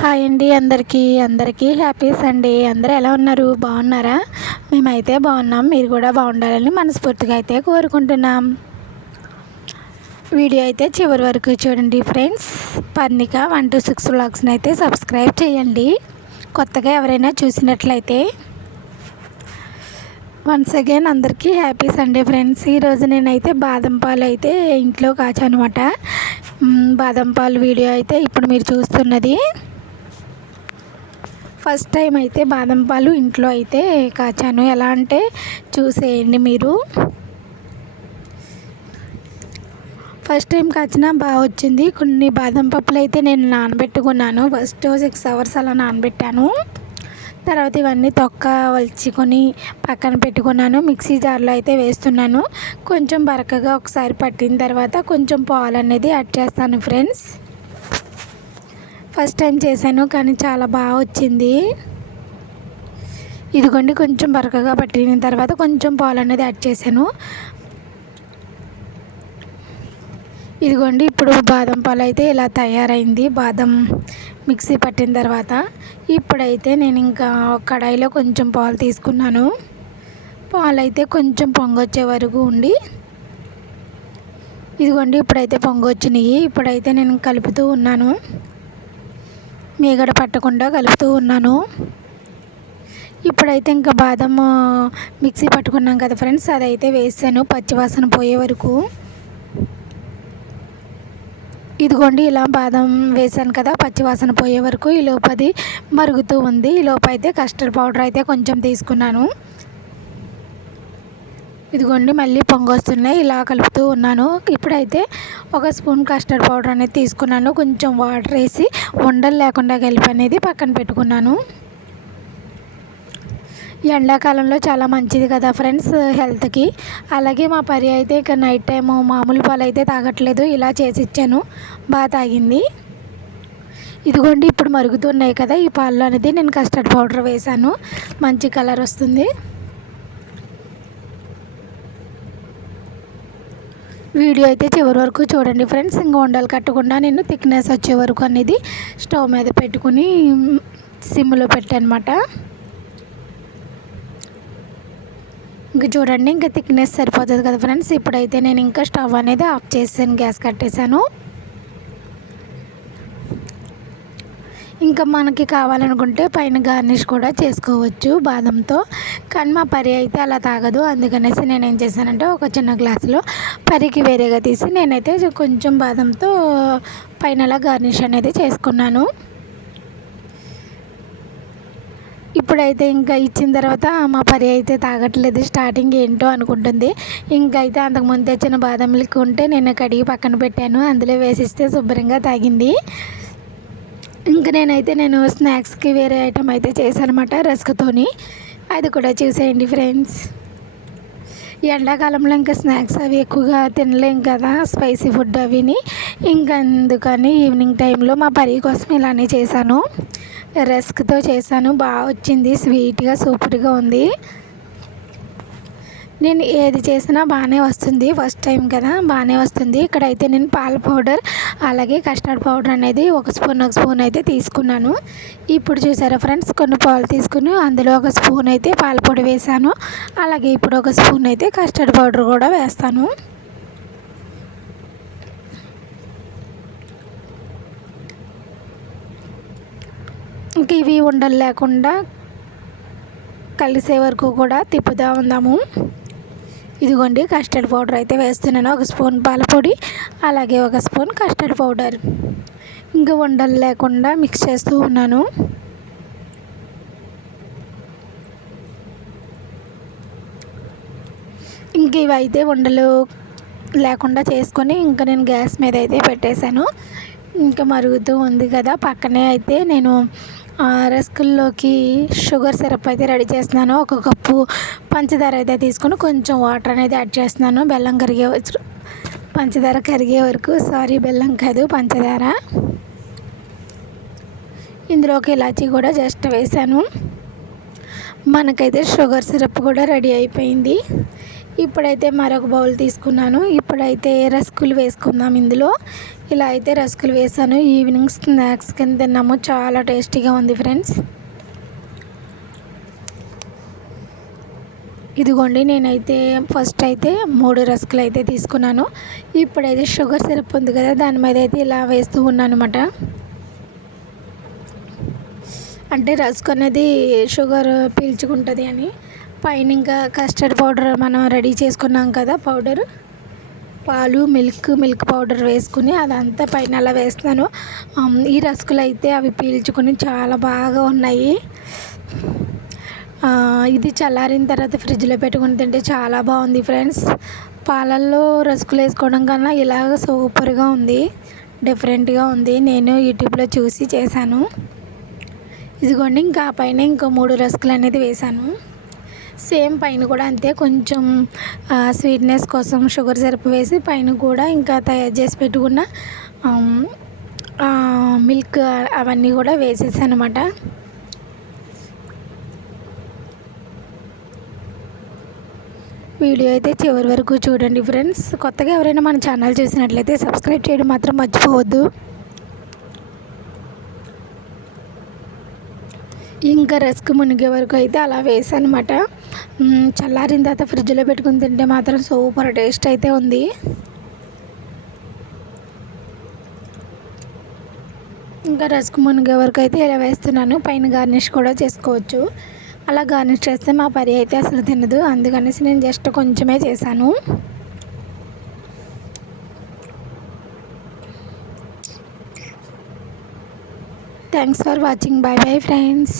Hi అండి అందరికీ happy Sunday. అందరూ ఎలా ఉన్నారు? బాగున్నారా? మేమైతే బాగున్నాం. మీరు కూడా బాగుండాలని మనస్ఫూర్తిగా అయితే కోరుకుంటున్నాం. వీడియో అయితే చివరి వరకు చూడండి ఫ్రెండ్స్. పర్ణిక 126 వ్లాగ్స్ని అయితే సబ్స్క్రైబ్ చేయండి. కొత్తగా ఎవరైనా చూసినట్లయితే వన్స్ అగైన్ అందరికీ హ్యాపీ సండే ఫ్రెండ్స్. ఈరోజు నేనైతే బాదం పాలు అయితే ఇంట్లో కాచానమాట. బాదం పాలు వీడియో అయితే ఇప్పుడు మీరు చూస్తున్నది. ఫస్ట్ టైం అయితే బాదం పాలు ఇంట్లో అయితే కాచాను. ఎలా అంటే చూసేయండి మీరు. ఫస్ట్ టైం కాచినా బాగా వచ్చింది. కొన్ని బాదం పప్పులు అయితే నేను నానబెట్టుకున్నాను. ఫస్ట్ 6 hours అలా నానబెట్టాను. తర్వాత ఇవన్నీ తొక్క వలుచుకొని పక్కన పెట్టుకున్నాను. మిక్సీ జార్లో అయితే వేస్తున్నాను. కొంచెం బరకగా ఒకసారి పట్టిన తర్వాత కొంచెం పాలు అనేది యాడ్ చేస్తాను ఫ్రెండ్స్. ఫస్ట్ టైం చేశాను కానీ చాలా బాగా వచ్చింది. ఇదిగోండి కొంచెం బరకగా పట్టిన తర్వాత కొంచెం పాలు అనేది యాడ్ చేశాను. ఇదిగోండి ఇప్పుడు బాదం పాలు అయితే ఇలా తయారైంది. బాదం మిక్సీ పట్టిన తర్వాత ఇప్పుడైతే నేను ఇంకా కడాయిలో కొంచెం పాలు తీసుకున్నాను. పాలు అయితే కొంచెం పొంగొచ్చే వరకు ఉండి ఇదిగోండి ఇప్పుడైతే పొంగొచ్చినాయి. ఇప్పుడైతే నేను కలుపుతూ ఉన్నాను. మీగడ పట్టకుండా కలుపుతూ ఉన్నాను. ఇప్పుడైతే ఇంకా బాదం మిక్సీ పట్టుకున్నాం కదా ఫ్రెండ్స్, అదైతే వేసాను పచ్చివాసన పోయే వరకు. ఇదిగోండి ఇలా బాదం వేసాను కదా, పచ్చివాసన పోయే వరకు. ఈ లోపు అది మరుగుతూ ఉంది. ఈ లోపు అయితే కస్టర్డ్ పౌడర్ అయితే కొంచెం తీసుకున్నాను. ఇదిగోండి మళ్ళీ పొంగొస్తున్నాయి. ఇలా కలుపుతూ ఉన్నాను. ఇప్పుడైతే 1 స్పూన్ కస్టర్డ్ పౌడర్ అనేది తీసుకున్నాను. కొంచెం వాటర్ వేసి ఉండలు లేకుండా కలిపి అనేది పక్కన పెట్టుకున్నాను. ఎండాకాలంలో చాలా మంచిది కదా ఫ్రెండ్స్ హెల్త్కి. అలాగే మా పరి అయితే ఇక నైట్ టైము మామూలు పాలు అయితే తాగట్లేదు. ఇలా చేసి ఇచ్చాను, బాగా తాగింది. ఇదిగోండి ఇప్పుడు మరుగుతున్నాయి కదా, ఈ పాలు అనేది నేను కస్టర్డ్ పౌడర్ వేసాను. మంచి కలర్ వస్తుంది. వీడియో అయితే చివరి వరకు చూడండి ఫ్రెండ్స్. ఇంకా ఉండలు కట్టకుండా నేను థిక్నెస్ వచ్చే వరకు అనేది స్టవ్ మీద పెట్టుకుని సిమ్లో పెట్టానమాట. ఇంక చూడండి ఇంకా థిక్నెస్ సరిపోతుంది కదా ఫ్రెండ్స్. ఇప్పుడైతే నేను ఇంకా స్టవ్ అనేది ఆఫ్ చేసాను, గ్యాస్ కట్టేసాను. ఇంకా మనకి కావాలనుకుంటే పైన గార్నిష్ కూడా చేసుకోవచ్చు బాదంతో. కానీ మా పరి అయితే అలా తాగదు. అందుకనేసి నేను ఏం చేశానంటే ఒక చిన్న గ్లాసులో పరికి వేరేగా తీసి నేనైతే కొంచెం బాదంతో పైన అలా గార్నిష్ అనేది చేసుకున్నాను. ఇప్పుడైతే ఇంకా ఇచ్చిన తర్వాత మా పరి అయితే తాగట్లేదు. స్టార్టింగ్ ఏంటో అనుకుంటుంది. ఇంకైతే అంతకుముందు తెచ్చిన బాదం మిల్క్ ఉంటే నేను కడిగి పక్కన పెట్టాను. అందులో వేసిస్తే శుభ్రంగా తాగింది. ఇంక నేను స్నాక్స్కి వేరే ఐటమ్ అయితే చేశానమాట రస్క్తోని. అది కూడా చూసేయండి ఫ్రెండ్స్. ఎండాకాలంలో ఇంకా స్నాక్స్ అవి ఎక్కువగా తినలేం కదా, స్పైసీ ఫుడ్ అవిని. ఇంకా అందుకని ఈవినింగ్ టైంలో మా పరి కోసం ఇలానే చేశాను. రస్క్తో చేశాను, బాగా వచ్చింది. స్వీట్గా సూపర్గా ఉంది. నేను ఏది చేసినా బాగానే వస్తుంది. ఫస్ట్ టైం కదా, బాగానే వస్తుంది. ఇక్కడైతే నేను పాల పౌడర్ అలాగే కస్టర్డ్ పౌడర్ అనేది 1 స్పూన్ అయితే తీసుకున్నాను. ఇప్పుడు చూసారా ఫ్రెండ్స్, కొన్ని పాలు తీసుకుని అందులో 1 స్పూన్ అయితే పాల పొడి వేసాను. అలాగే ఇప్పుడు 1 స్పూన్ అయితే కస్టర్డ్ పౌడర్ కూడా వేస్తాను. ఇంక ఇవి ఉండలు లేకుండా కలిసే వరకు కూడా తిప్పుతూ ఉందాము. ఇదిగోండి కస్టర్డ్ పౌడర్ అయితే వేస్తున్నాను. 1 స్పూన్ పాలపొడి అలాగే 1 స్పూన్ కస్టర్డ్ పౌడర్. ఇంకా ఉండలు లేకుండా మిక్స్ చేస్తూ ఉన్నాను. ఇంక ఇవైతే ఉండలు లేకుండా చేసుకొని ఇంకా నేను గ్యాస్ మీద అయితే పెట్టేశాను. ఇంకా మరుగుతూ ఉంది కదా, పక్కనే అయితే నేను రస్కుల్లోకి షుగర్ సిరప్ అయితే రెడీ చేస్తున్నాను. 1 కప్పు పంచదార అయితే తీసుకొని కొంచెం వాటర్ అనేది యాడ్ చేస్తున్నాను. బెల్లం కరిగే పంచదార కరిగే వరకు, బెల్లం కాదు పంచదార. ఇందులోకి ఇలాచీ కూడా జస్ట్ వేసాను. మనకైతే షుగర్ సిరప్ కూడా రెడీ అయిపోయింది. ఇప్పుడైతే మరొక బౌల్ తీసుకున్నాను. ఇప్పుడైతే రస్కులు వేసుకుందాం ఇందులో. ఇలా అయితే రస్కులు వేసాను. ఈవినింగ్ స్నాక్స్ కింద తిన్నాము. చాలా టేస్టీగా ఉంది ఫ్రెండ్స్. ఇదిగోండి, నేనైతే ఫస్ట్ అయితే 3 రస్కులు అయితే తీసుకున్నాను. ఇప్పుడైతే షుగర్ సిరప్ ఉంది కదా, దాని మీద అయితే ఇలా వేస్తూ ఉన్నాను అనమాట. అంటే రస్క్ అనేది షుగర్ పీల్చుకుంటుంది అని. పైన ఇంకా కస్టర్డ్ పౌడర్ మనం రెడీ చేసుకున్నాం కదా, పౌడర్ పాలు మిల్క్ పౌడర్ వేసుకుని అదంతా పైన అలా వేస్తున్నాను. ఈ రస్కులు అయితే అవి పీల్చుకుని చాలా బాగా ఉన్నాయి. ఇది చల్లారిన తర్వాత ఫ్రిడ్జ్లో పెట్టుకుని తింటే చాలా బాగుంది ఫ్రెండ్స్. పాలల్లో రస్కులు వేసుకోవడం కన్నా ఇలాగ సూపర్గా ఉంది, డిఫరెంట్గా ఉంది. నేను యూట్యూబ్లో చూసి చేశాను. ఇదిగోండి, ఇంకా పైన ఇంకో 3 రస్కులు అనేది వేశాను. సేమ్ పైన కూడా అంతే, కొంచెం స్వీట్నెస్ కోసం షుగర్ సిరప్ వేసి పైన కూడా ఇంకా తయారు చేసి పెట్టుకున్న మిల్క్ అవన్నీ కూడా వేసేసాను అనమాట. వీడియో అయితే చివరి వరకు చూడండి ఫ్రెండ్స్. కొత్తగా ఎవరైనా మన ఛానల్ చూసినట్లయితే సబ్స్క్రైబ్ చేయడం మాత్రం మర్చిపోవద్దు. ఇంకా రస్క్ మునిగే వరకు అయితే అలా వేసాను అనమాట. చల్లారిన తర్వాత ఫ్రిడ్జ్లో పెట్టుకుని తింటే మాత్రం సూపర్ టేస్ట్ అయితే ఉంది. ఇంకా రస్క్ మునిగే వరకు అయితే ఇలా వేస్తున్నాను. పైన గార్నిష్ కూడా చేసుకోవచ్చు. అలా గార్నిష్ చేస్తే మా పరి అయితే అసలు తినదు, అందుకనేసి నేను జస్ట్ కొంచెమే చేశాను. Thanks for watching. Bye bye friends.